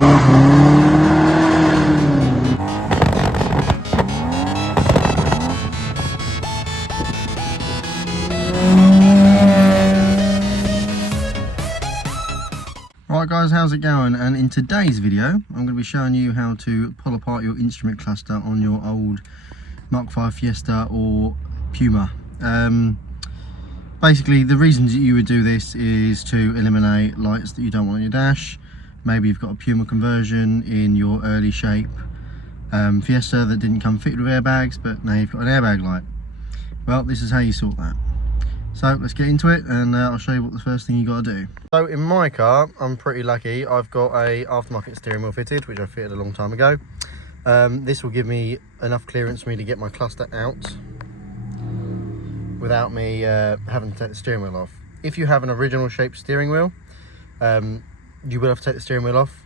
Right guys, how's it going? And in today's video I'm going to be showing you how to pull apart your instrument cluster on your old Mark 5 Fiesta or Puma. Basically the reasons that you would do this is to eliminate lights that you don't want on your dash. Maybe you've got a Puma conversion in your early shape Fiesta that didn't come fitted with airbags, but now you've got an airbag light. Well, this is how you sort that. So let's get into it, and I'll show you what the first thing you got to do. So in my car, I'm pretty lucky. I've got a aftermarket steering wheel fitted, which I fitted a long time ago. This will give me enough clearance for me to get my cluster out without me having to take the steering wheel off. If you have an original shaped steering wheel, you will have to take the steering wheel off.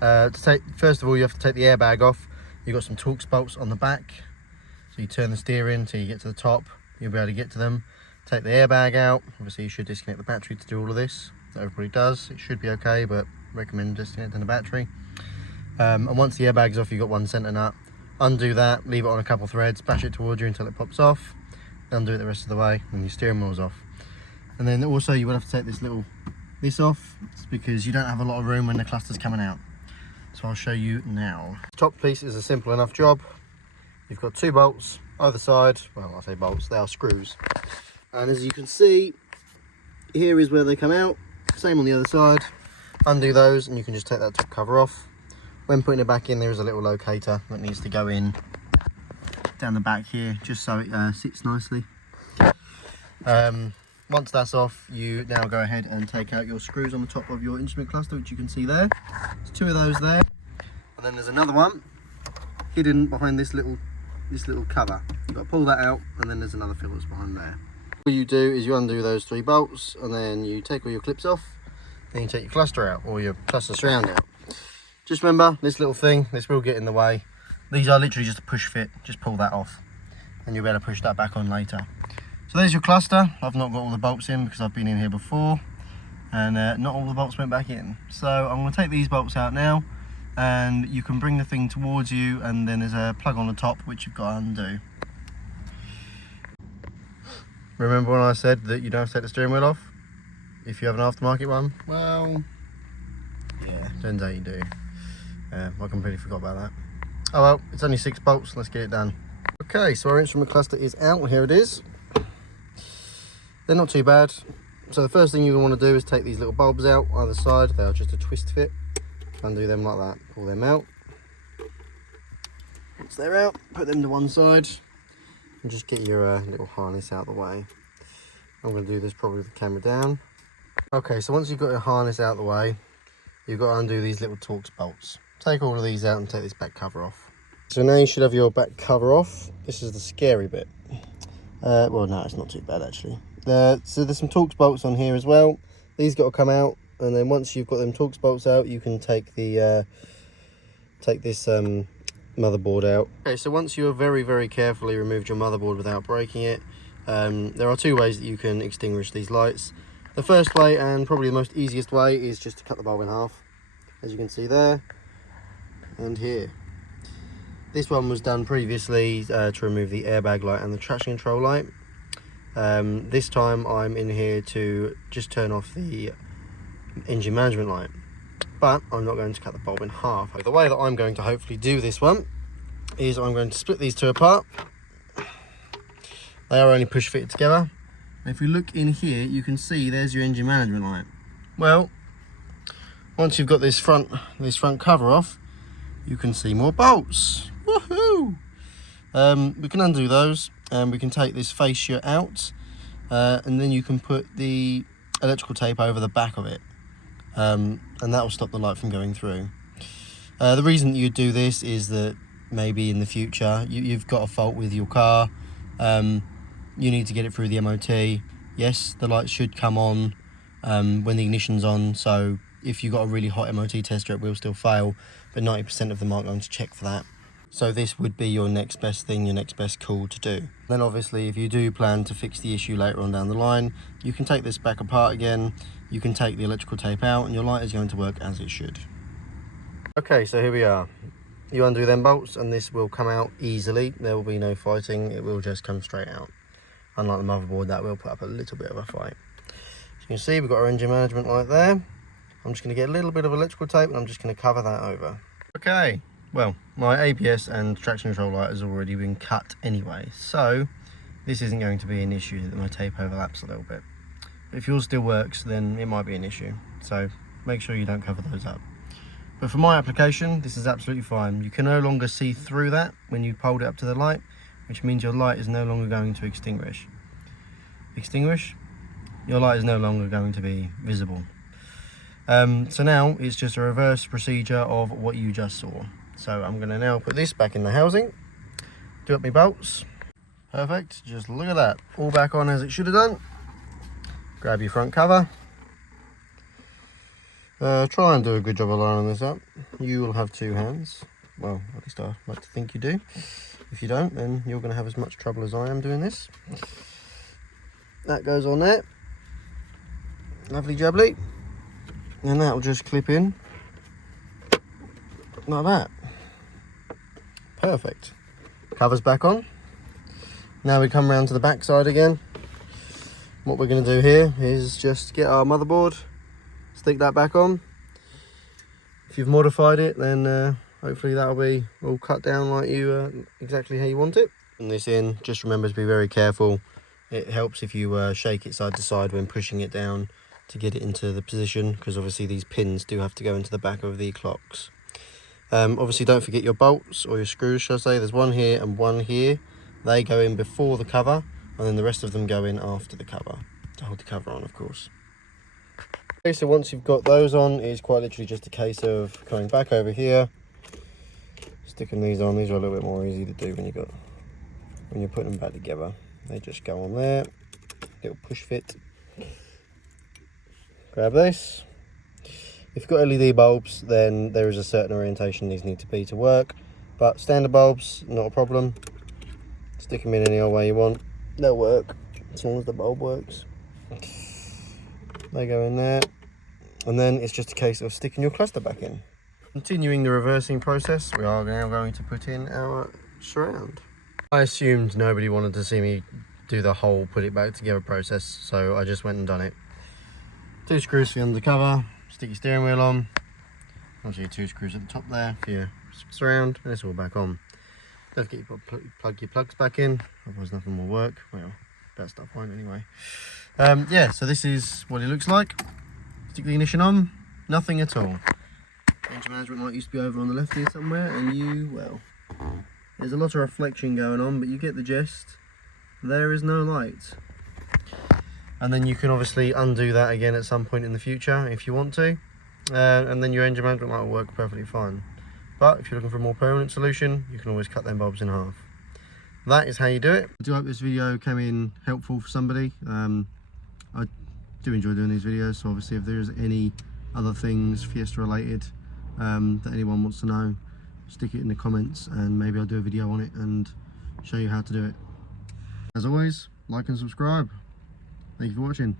First of all, you have to take the airbag off. You've got some Torx bolts on the back, so you turn the steering until you get to the top. You'll be able to get to them. Take the airbag out. Obviously you should disconnect the battery to do all of this. Everybody does. It should be okay, but recommend disconnecting the battery. And once the airbag's off, you've got one centre nut. Undo that, leave it on a couple threads, bash it towards you until it pops off. Undo it the rest of the way, and your steering wheel's off. And then also you will have to take this off. It's because you don't have a lot of room when the cluster's coming out. So I'll show you now. Top piece is a simple enough job. You've got two bolts either side. Well, I say bolts, they are screws. And as you can see, here is where they come out. Same on the other side. Undo those and you can just take that top cover off. When putting it back in, there is a little locator that needs to go in down the back here, just so it sits nicely. Once that's off, you now go ahead and take out your screws on the top of your instrument cluster, which you can see there. There's two of those there. And then there's another one hidden behind this little cover. You've got to pull that out, and then there's another fillers behind there. What you do is you undo those three bolts, and then you take all your clips off, then you take your cluster out, or your cluster surround out. Just remember, this little thing, this will get in the way. These are literally just a push fit. Just pull that off and you'll be able to push that back on later. So there's your cluster. I've not got all the bolts in because I've been in here before, and not all the bolts went back in. So I'm going to take these bolts out now, and you can bring the thing towards you, and then there's a plug on the top which you've got to undo. Remember when I said that you don't have to take the steering wheel off if you have an aftermarket one? Well, yeah, turns out you do. I completely forgot about that. Oh well, it's only 6 bolts, let's get it done. Okay, so our instrument cluster is out, here it is. They're not too bad. So the first thing you want to do is take these little bulbs out either side. They are just a twist fit. Undo them like that, pull them out. Once they're out, put them to one side. And just get your little harness out of the way. I'm going to do this probably with the camera down. Okay, so once you've got your harness out of the way, you've got to undo these little Torx bolts. Take all of these out and take this back cover off. So now you should have your back cover off. This is the scary bit. Well, no, it's not too bad actually. So there's some Torx bolts on here as well. These got to come out, and then once you've got them Torx bolts out, you can take the this motherboard out. Okay, so once you have very carefully removed your motherboard without breaking it, there are two ways that you can extinguish these lights. The first way, and probably the most easiest way, is just to cut the bulb in half, as you can see there and here. This one was done previously to remove the airbag light and the traction control light. This time I'm in here to just turn off the engine management light, but I'm not going to cut the bulb in half. The way that I'm going to hopefully do this one is I'm going to split these two apart. They are only push fitted together. And if we look in here, you can see there's your engine management light. Well, once you've got this front cover off, you can see more bolts. Woohoo! We can undo those, and we can take this fascia out, and then you can put the electrical tape over the back of it, and that will stop the light from going through. The reason that you do this is that maybe in the future you've got a fault with your car, you need to get it through the MOT. Yes, the lights should come on when the ignition's on, so if you've got a really hot MOT tester, it will still fail, but 90% of them aren't going to check for that. So this would be your next best thing, your next best call to do. Then obviously if you do plan to fix the issue later on down the line, you can take this back apart again, you can take the electrical tape out, and your light is going to work as it should. Okay, so here we are. You undo them bolts and this will come out easily. There will be no fighting, it will just come straight out. Unlike the motherboard, that will put up a little bit of a fight. So you can see we've got our engine management light there. I'm just going to get a little bit of electrical tape and I'm just going to cover that over. Okay, well, my ABS and traction control light has already been cut anyway, so this isn't going to be an issue that my tape overlaps a little bit. But if yours still works, then it might be an issue, so make sure you don't cover those up. But for my application, this is absolutely fine. You can no longer see through that when you hold it up to the light, which means your light is no longer going to extinguish. Extinguish? Your light is no longer going to be visible. So now it's just a reverse procedure of what you just saw. So I'm going to now put this back in the housing, do up my bolts. Perfect, just look at that, all back on as it should have done. Grab your front cover. Try and do a good job of lining this up. You will have two hands. Well, at least I like to think you do. If you don't, then you're going to have as much trouble as I am doing this. That goes on there. Lovely jubbly. And that will just clip in like that. Perfect. Cover's back on. Now we come round to the back side again. What we're going to do here is just get our motherboard, stick that back on. If you've modified it, then hopefully that'll be all cut down like you exactly how you want it. And this in, just remember to be very careful. It helps if you shake it side to side when pushing it down to get it into the position, because obviously these pins do have to go into the back of the clocks. Obviously don't forget your bolts, or your screws shall I say. There's one here and one here. They go in before the cover, and then the rest of them go in after the cover, to hold the cover on, of course. Okay, so once you've got those on, it's quite literally just a case of coming back over here, sticking these on. These are a little bit more easy to do when you're putting them back together. They just go on there, little push fit. Grab this. If you've got LED bulbs, then there is a certain orientation these need to be to work, but standard bulbs, not a problem. Stick them in any old way you want, they'll work as long as the bulb works. They go in there, and then it's just a case of sticking your cluster back in. Continuing the reversing process, we are now going to put in our surround. I assumed nobody wanted to see me do the whole put it back together process, so I just went and done it. 2 screws for the undercover, stick your steering wheel on, obviously 2 screws at the top there for your surround, and it's all back on. Don't forget you plug your plugs back in, otherwise nothing will work. Well, that stuff won't anyway. Yeah, so this is what it looks like. Stick the ignition on, nothing at all. Engine management light used to be over on the left here somewhere, and well, there's a lot of reflection going on, but you get the gist. There is no light. And then you can obviously undo that again at some point in the future if you want to, and then your engine management light will work perfectly fine. But if you're looking for a more permanent solution, you can always cut them bulbs in half. That is how you do it. I do hope this video came in helpful for somebody. I do enjoy doing these videos, so obviously if there's any other things Fiesta related that anyone wants to know, stick it in the comments and maybe I'll do a video on it and show you how to do it. As always, like and subscribe. Thank you for watching.